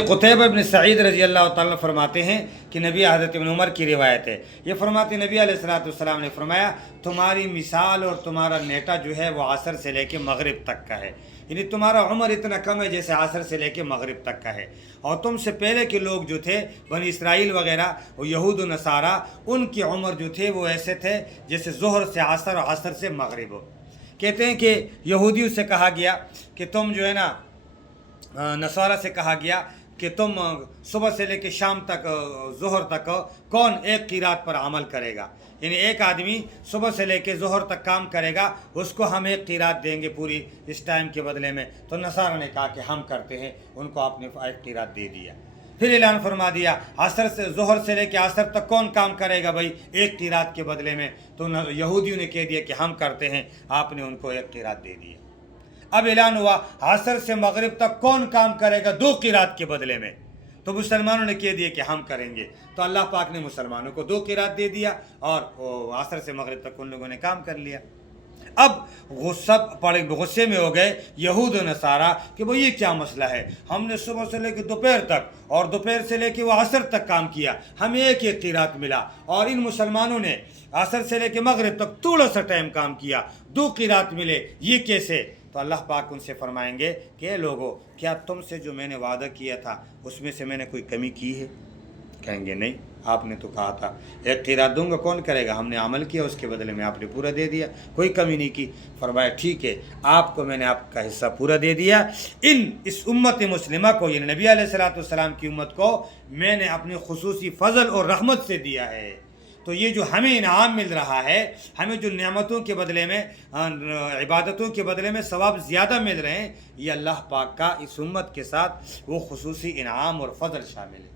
قتیبہ بن سعید رضی اللہ تعالیٰ فرماتے ہیں کہ نبی حضرت ابن عمر کی روایت ہے، یہ فرماتے نبی علیہ الصلوۃ والسلام نے فرمایا تمہاری مثال اور تمہارا نیٹا جو ہے وہ عصر سے لے کے مغرب تک کا ہے، یعنی تمہارا عمر اتنا کم ہے جیسے عصر سے لے کے مغرب تک کا ہے، اور تم سے پہلے کے لوگ جو تھے بنی اسرائیل وغیرہ اور یہود و نصارہ، ان کی عمر جو تھے وہ ایسے تھے جیسے ظہر سے عصر اور عصر سے مغرب ہو۔ کہتے ہیں کہ یہودیوں سے کہا گیا کہ تم جو ہے نا، نصارہ سے کہا گیا کہ تم صبح سے لے کے شام تک ظہر تک کون ایک قیرات پر عمل کرے گا، یعنی ایک آدمی صبح سے لے کے ظہر تک کام کرے گا، اس کو ہم ایک قیرات دیں گے پوری اس ٹائم کے بدلے میں۔ تو نصارہ نے کہا کہ ہم کرتے ہیں، ان کو آپ نے ایک قیرات دے دیا۔ پھر اعلان فرما دیا عصر سے ظہر سے لے کے عصر تک کون کام کرے گا بھائی ایک قیرات کے بدلے میں، تو یہودیوں نے کہہ دیا کہ ہم کرتے ہیں، آپ نے ان کو ایک قیرات دے دیا۔ اب اعلان ہوا عصر سے مغرب تک کون کام کرے گا 2 قیرات کے بدلے میں، تو مسلمانوں نے کہہ دیا کہ ہم کریں گے، تو اللہ پاک نے مسلمانوں کو 2 قیرات دے دیا اور عصر سے مغرب تک ان لوگوں نے کام کر لیا۔ اب غصے میں ہو گئے یہود و نصارہ کہ وہ یہ کیا مسئلہ ہے، ہم نے صبح سے لے کے دوپہر تک اور دوپہر سے لے کے وہ عصر تک کام کیا، ہمیں ایک ایک قیرات ملا، اور ان مسلمانوں نے عصر سے لے کے مغرب تک تھوڑا سا ٹائم کام کیا، 2 قیرات ملے، یہ کیسے؟ تو اللہ پاک ان سے فرمائیں گے کہ اے لوگو، کیا تم سے جو میں نے وعدہ کیا تھا اس میں سے میں نے کوئی کمی کی ہے؟ کہیں گے نہیں، آپ نے تو کہا تھا ایک قیرات دوں گا، کون کرے گا، ہم نے عمل کیا، اس کے بدلے میں آپ نے پورا دے دیا، کوئی کمی نہیں کی۔ فرمایا ٹھیک ہے، آپ کو میں نے آپ کا حصہ پورا دے دیا، اس امت مسلمہ کو، یعنی نبی علیہ الصلوۃ والسلام کی امت کو میں نے اپنے خصوصی فضل اور رحمت سے دیا ہے۔ تو یہ جو ہمیں انعام مل رہا ہے، ہمیں جو نعمتوں کے بدلے میں، عبادتوں کے بدلے میں ثواب زیادہ مل رہے ہیں، یہ اللہ پاک کا اس امت کے ساتھ وہ خصوصی انعام اور فضل شامل ہے۔